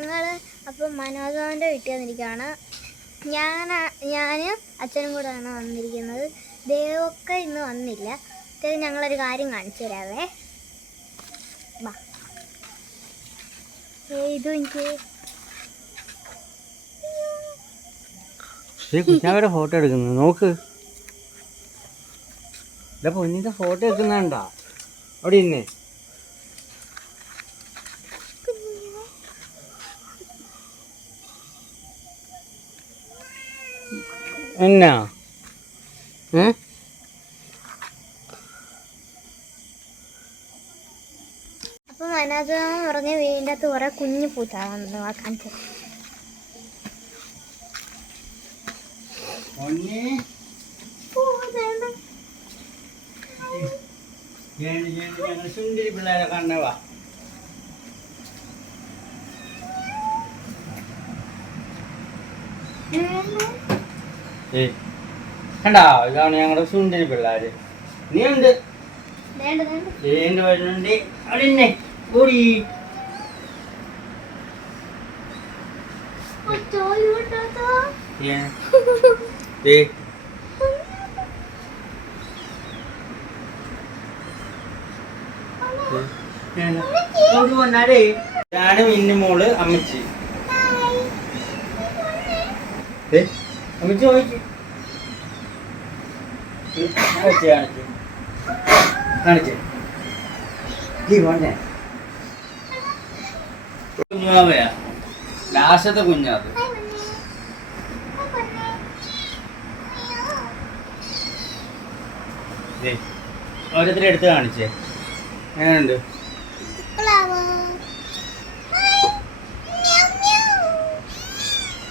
ഞങ്ങൾ അപ്പം മനോജോൻ്റെ വീട്ടിൽ വന്നിരിക്കുകയാണ്. ഞാനും അച്ഛനും കൂടെയാണ് വന്നിരിക്കുന്നത്. ദേവൊക്കെ ഇന്ന് വന്നില്ല. ഞങ്ങളൊരു കാര്യം കാണിച്ചു തരാവേ. വാ, ഇത് എനിക്ക് കുഞ്ഞാവയുടെ ഫോട്ടോ എടുക്കുന്നു. നോക്ക്, പൊന്നിന്റെ ഫോട്ടോ എടുക്കുന്നുണ്ടാ അവിടെ ഇന്നേ. എന്നാ അപ്പൊ മനോജ് പറഞ്ഞ വീടിൻ്റെ അകത്ത് കുറെ കുഞ്ഞു പൂച്ച വാക്കാൻ സുന്ദരി പിള്ളേരെ കാണവാ. കണ്ടാ, ഇതാണ് ഞങ്ങളുടെ സുന്ദരി പിള്ളേര്. നീ ഉണ്ട് വരുന്നുണ്ട് അവിടെ ഓടി. ഞാനും ഇന്ന മോള് അമ്മച്ചി. അമ്മച്ചി നോക്കി കാണിച്ചേ. കുഞ്ഞാവയാ, ലാസ്റ്റത്തെ കുഞ്ഞാത്. ഓരോരുത്തരെ എടുത്ത് കാണിച്ചേ. എങ്ങനെയുണ്ട്?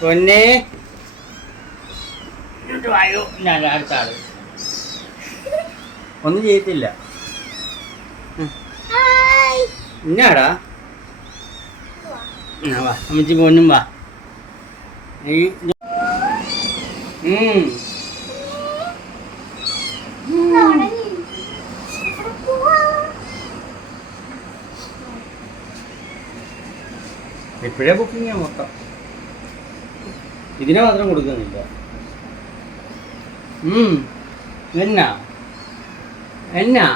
പൊന്നെ വായോ. ഞാൻ അടുത്ത ആള് ഒന്നും ചെയ്യത്തില്ല. എന്നാടാ, വാ അമ്മച്ചി പൊന്നും വാ. എപ്പോഴേ ബുക്കിംഗ് മൊത്തം. ഇതിനെ മാത്രം കൊടുക്കുന്നില്ല. എന്നാ എന്നാ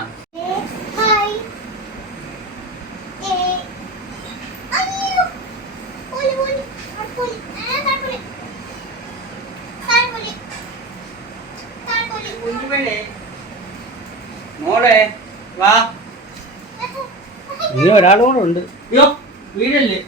മോളെ വാ. ഇനി ഒരാളും കൂടെ ഉണ്ട്. അയ്യോ വീടല്ലേ.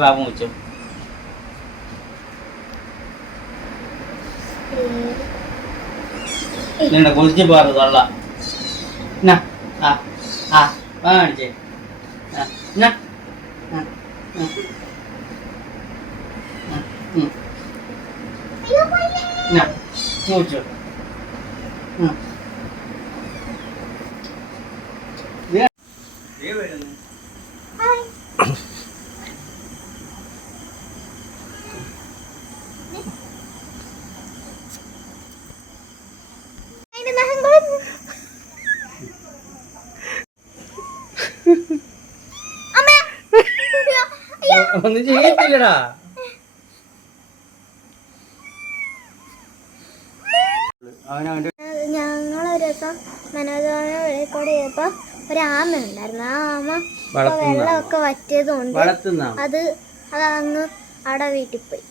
ബാബു മുച്ചോ കുളിച്ച് പാറു തള്ള. കാണിച്ചേ. മൂച്ചോ വരുന്നു. ഒന്നും ചെയ്യത്തില്ലടാ. ഞങ്ങളൊരു ദിവസം മനോജോടെ കൂടെ ചെയ്തപ്പോ ഒരാമ ഉണ്ടായിരുന്നു. ആ ആമ വെള്ളമൊക്കെ വറ്റിയതുകൊണ്ട് അത് അങ്ങ് അവിടെ വീട്ടിൽ പോയി.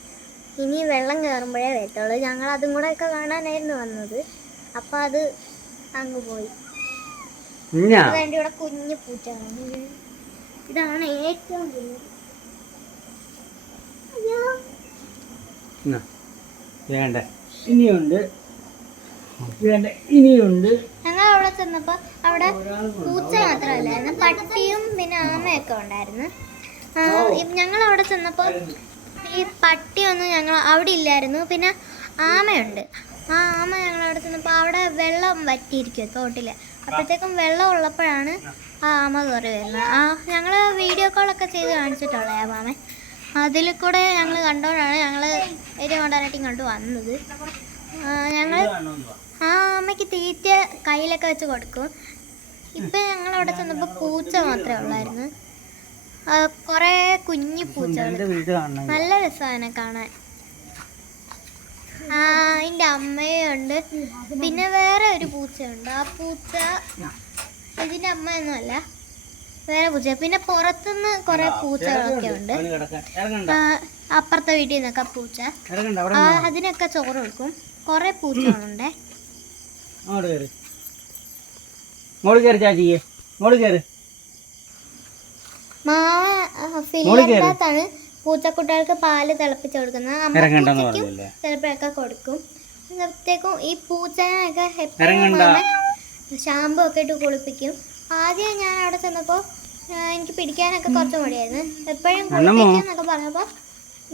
ഇനി വെള്ളം കയറുമ്പോഴേ വരത്തുള്ളൂ. ഞങ്ങൾ അതും കൂടെ ഒക്കെ കാണാനായിരുന്നു വന്നത്. അപ്പൊ അത് അങ്ങ് പോയി. അതിൻ്റെ ഇവിടെ കുഞ്ഞു പൂച്ച. ഇതാണ് ഏറ്റവും കുഞ്ഞു. വേണ്ട ഇനിയുണ്ട്, വേണ്ട ഇനിയുണ്ട്. ഞങ്ങൾ അവിടെ ചെന്നപ്പോ അവിടെ പൂച്ച മാത്രമല്ലായിരുന്നു, പട്ടിയും പിന്നെ ആമയൊക്കെ ഉണ്ടായിരുന്നു. ഞങ്ങൾ അവിടെ ചെന്നപ്പോ ഈ പട്ടിയൊന്നും ഞങ്ങൾ അവിടെ ഇല്ലായിരുന്നു. പിന്നെ ആമയുണ്ട്. ആ ആമ ഞങ്ങൾ അവിടെ ചെന്നപ്പോൾ അവിടെ വെള്ളം വറ്റിയിരിക്കും തോട്ടിൽ. അപ്പോഴത്തേക്കും വെള്ളം ഉള്ളപ്പോഴാണ് ആ ആമ കയറി വരുന്നത്. ഞങ്ങൾ വീഡിയോ കോളൊക്കെ ചെയ്ത് കാണിച്ചിട്ടുള്ളത് ആ ആമ. അതിൽ കൂടെ ഞങ്ങൾ കണ്ടോണ്ടാണ് ഞങ്ങൾ ഏരിയ കൊണ്ടാനായിട്ട് ഇങ്ങോട്ട് വന്നത്. ഞങ്ങൾ ആ അമ്മയ്ക്ക് തീറ്റ കയ്യിലൊക്കെ വെച്ച് കൊടുക്കും. ഇപ്പം ഞങ്ങളവിടെ ചെന്നപ്പോൾ പൂച്ച മാത്രമേ ഉള്ളായിരുന്നു. കുറേ കുഞ്ഞു പൂച്ചകൾ, നല്ല രസമാണ് കാണാൻ. അതിൻ്റെ അമ്മയുണ്ട്, പിന്നെ വേറെ ഒരു പൂച്ചയുണ്ട്. ആ പൂച്ച ഇതിൻ്റെ അമ്മയൊന്നുമല്ല, വേറെ പൂച്ച. പിന്നെ പുറത്തുനിന്ന് കുറേ പൂച്ചകളൊക്കെ ഉണ്ട്. അപ്പുറത്തെ വീട്ടിൽ നിന്നൊക്കെ പൂച്ച, അതിനൊക്കെ ചോറ് കൊടുക്കും. കുറേ പൂച്ചകളുണ്ട്. മാവ ഫില്ലറിനകത്താണ് പൂച്ചക്കുട്ടികൾക്ക് പാല് തിളപ്പിച്ച് കൊടുക്കുന്നത്. അമ്മയ്ക്കും ചിലപ്പോഴൊക്കെ കൊടുക്കും. അപ്പോഴത്തേക്കും ഈ പൂച്ചനെയൊക്കെ എപ്പോഴും ഷാമ്പു ഒക്കെ ഇട്ട് കുളിപ്പിക്കും. ആദ്യം ഞാൻ അവിടെ ചെന്നപ്പോൾ എനിക്ക് പിടിക്കാനൊക്കെ കുറച്ച് മടിയായിരുന്നു. എപ്പോഴും കുളിപ്പിക്കാന്നൊക്കെ പറഞ്ഞപ്പോൾ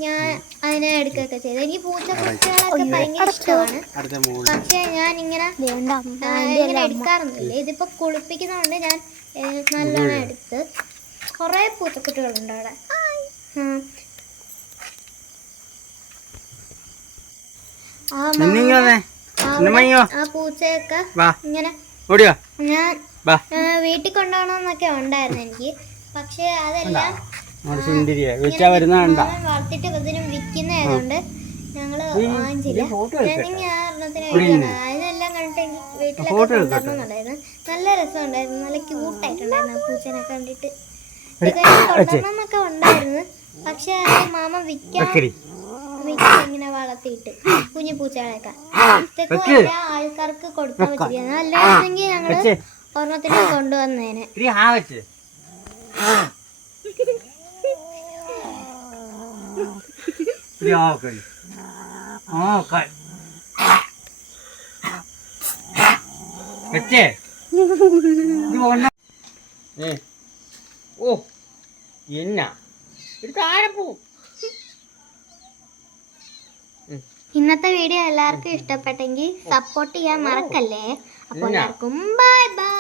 ഞാൻ അതിനെ എടുക്കുകയൊക്കെ ചെയ്തു. എനിക്ക് പൂച്ചക്കുട്ടികളൊക്കെ ഭയങ്കര ഇഷ്ടമാണ്. പക്ഷേ ഞാനിങ്ങനെ എടുക്കാറൊന്നുമില്ല. ഇതിപ്പോൾ കുളിപ്പിക്കുന്നതുകൊണ്ട് ഞാൻ നല്ലോണം എടുത്ത്. കുറേ പൂച്ചക്കുട്ടികളുണ്ട് അവിടെ. ആ പൂച്ചയൊക്കെ ഇങ്ങനെ ഞാൻ വീട്ടിൽ കൊണ്ടുപോകണമെന്നൊക്കെ ഉണ്ടായിരുന്നു എനിക്ക്. പക്ഷെ അതെല്ലാം വളർത്തിട്ട് ഇതിനും വിൽക്കുന്നതായതുകൊണ്ട് ഞങ്ങള് വാങ്ങിച്ചില്ല. അതിനെല്ലാം കണ്ടിട്ട് എനിക്ക് വീട്ടിലൊക്കെ കൊണ്ടുവരണമെന്നുണ്ടായിരുന്നു. നല്ല രസമുണ്ടായിരുന്നു, നല്ല ക്യൂട്ടായിട്ടുണ്ടായിരുന്നു ആ പൂച്ചനെ കണ്ടിട്ട്. കൊണ്ടുവരണമെന്നൊക്കെ ഉണ്ടായിരുന്നു. പക്ഷെ മാമ വിൽക്കാൻ ഇങ്ങനെ വളർത്തിയിട്ട് കുഞ്ഞു പൂച്ചകളൊക്കെ എല്ലാ ആൾക്കാർക്ക് കൊടുക്കാൻ പറ്റില്ല. അല്ലായിരുന്നെങ്കിൽ ഞങ്ങള് ഒരെണ്ണത്തിന് കൊണ്ടുവന്നേനെ. ഓ എന്നാ താഴെപ്പോ. ഇന്നത്തെ വീഡിയോ എല്ലാവർക്കും ഇഷ്ടപ്പെട്ടെങ്കിൽ സപ്പോർട്ട് ചെയ്യാൻ മറക്കല്ലേ. അപ്പോൾ എല്ലാവർക്കും ബൈ ബൈ.